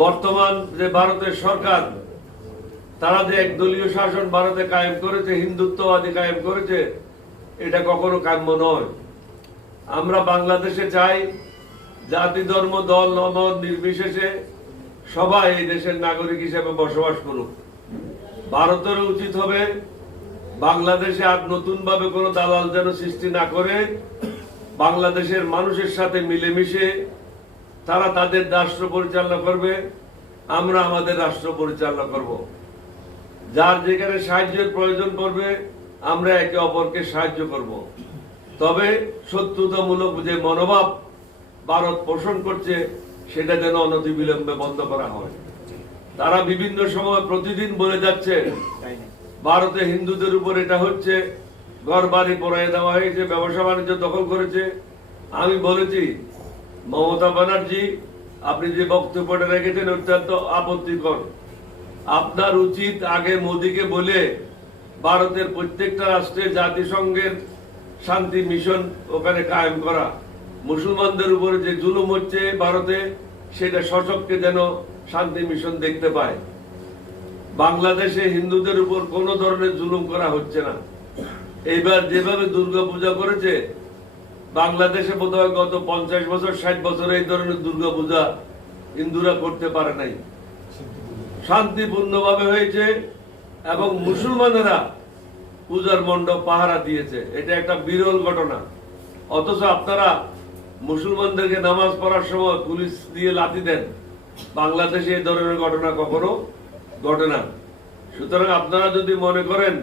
বর্তমান যে ভারতের সরকার, তারা যে একদলীয় শাসন ভারতে কায়েম করেছে, হিন্দুত্ববাদী কায়েম করেছে, এটা কখনো কাম্য নয়। আমরা বাংলাদেশে চাই জাতি, ধর্ম, দল, মত নির্বিশেষে সবাই এই দেশের নাগরিক হিসেবে বসবাস করুক। ভারতের উচিত হবে বাংলাদেশে আর নতুন ভাবে কোনো দালাল যেন সৃষ্টি না করে, বাংলাদেশের মানুষের সাথে মিলেমিশে তারা তাদের রাষ্ট্র পরিচালনা করবে, আমরা আমাদের রাষ্ট্র পরিচালনা করব। যার যেখানে সাহায্যের প্রয়োজন পড়বে আমরা একে অপরকে সাহায্য করব। তবে শত্রুতামূলক যে মনোভাব ভারত পোষণ করছে সেটা যেন অনতিবিলম্বে বন্ধ করা হয়। তারা বিভিন্ন সময় প্রতিদিন বলে যাচ্ছে ভারতে হিন্দুদের উপর এটা হচ্ছে, ঘর বাড়ি পড়াইয়ে দেওয়া হয়েছে, ব্যবসা বাণিজ্য দখল করেছে। আমি বলেছি, মমতা ব্যানার্জি আপনি যে বক্তব্যটা রেখেছেন অত্যন্ত আপত্তিকর। আপনার উচিত আগে মোদীকে বলে ভারতের প্রত্যেকটা রাষ্ট্রে জাতিসংঘের শান্তি মিশন ওখানে কায়েম করা। মুসলমানদের উপরে যে জুলুম হচ্ছে ভারতে, সেটা সশক্তি যেন শান্তি মিশন দেখতে পায়। বাংলাদেশে হিন্দুদের উপর কোন ধরনের জুলুম করা হচ্ছে না। এইবার যেভাবে দুর্গাপূজা করেছে, বাংলাদেশে বোধহয় গত 50 বছর 60 বছরে এই ধরনের দুর্গাপূজা হিন্দুরা করতে পারে নাই। শান্তিপূর্ণভাবে হয়েছে এবং মুসলমানেরা পূজার মণ্ডপ পাহারা দিয়েছে। এটা একটা বিরল ঘটনা। অথচ আপনারা মুসলমানদেরকে নামাজ পড়ার সময় পুলিশ দিয়ে লাথি দেন। বাংলাদেশে এই ধরনের ঘটনা কখনো ঘটে না। সুতরাং আপনারা যদি মনে করেন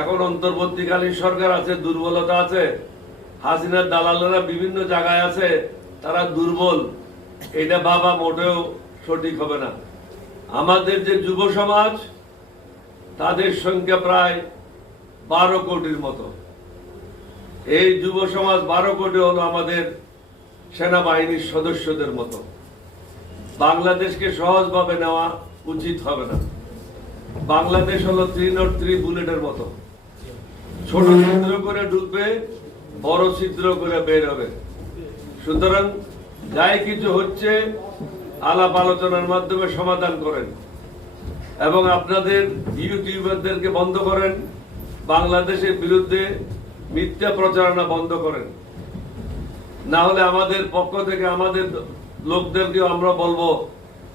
এখন অন্তর্বর্তীকালীন সরকার আছে, দুর্বলতা আছে, হাসিনার দালালেরা বিভিন্ন জায়গায় আছে, তারা দুর্বল, এটা ভাবা মোটেও সঠিক হবে না। আমাদের যে যুব সমাজ, তাদের সংখ্যা প্রায় 12 কোটির মতো। এই যুব সমাজ 12 কোটি হলো আমাদের সেনাবাহিনীর সদস্যদের মতো। বাংলাদেশকে সহজভাবে নেওয়া উচিত হবে না। বাংলাদেশ হলো 303 বুলেটের মতো, ছোট ছিদ্র করে ঢুকবে, বড় ছিদ্র করে বের হবে। সুতরাং যাই কিছু হচ্ছে আলাপ আলোচনার মাধ্যমে সমাধান করেন এবং আপনাদের ইউটিউবারদেরকে বন্ধ করেন, বাংলাদেশের বিরুদ্ধে মিথ্যা প্রচারণা বন্ধ করেন। না হলে আমাদের পক্ষ থেকে আমাদের লোকদেরকেও আমরা বলবো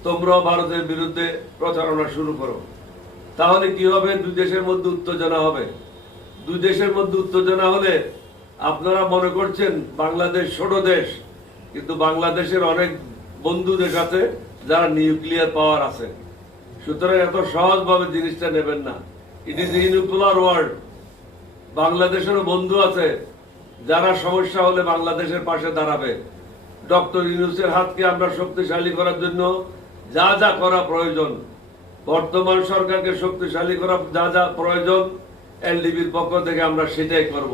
তোমরাও ভারতের বিরুদ্ধে প্রচারণা শুরু করো। তাহলে কি হবে? দুই দেশের মধ্যে উত্তেজনা হবে। দুই দেশের মধ্যে উত্তেজনা হলে আপনারা মনে করছেন বাংলাদেশ ছোট দেশ, কিন্তু বাংলাদেশের অনেক বন্ধু দেশ আছে যারা নিউক্লিয়ার পাওয়ার আছে। সুতরাং এত সহজভাবে জিনিসটা নেবেন না। It is unipolar world. বাংলাদেশেরও বন্ধু আছে যারা সমস্যা হলে বাংলাদেশের পাশে দাঁড়াবে। ডক্টর ইউনূসের হাতকে আমরা শক্তিশালী করার জন্য যা যা করা প্রয়োজন, বর্তমান সরকারকে শক্তিশালী করা যা যা প্রয়োজন, এলডিবির পক্ষ থেকে আমরা সেটাই করব।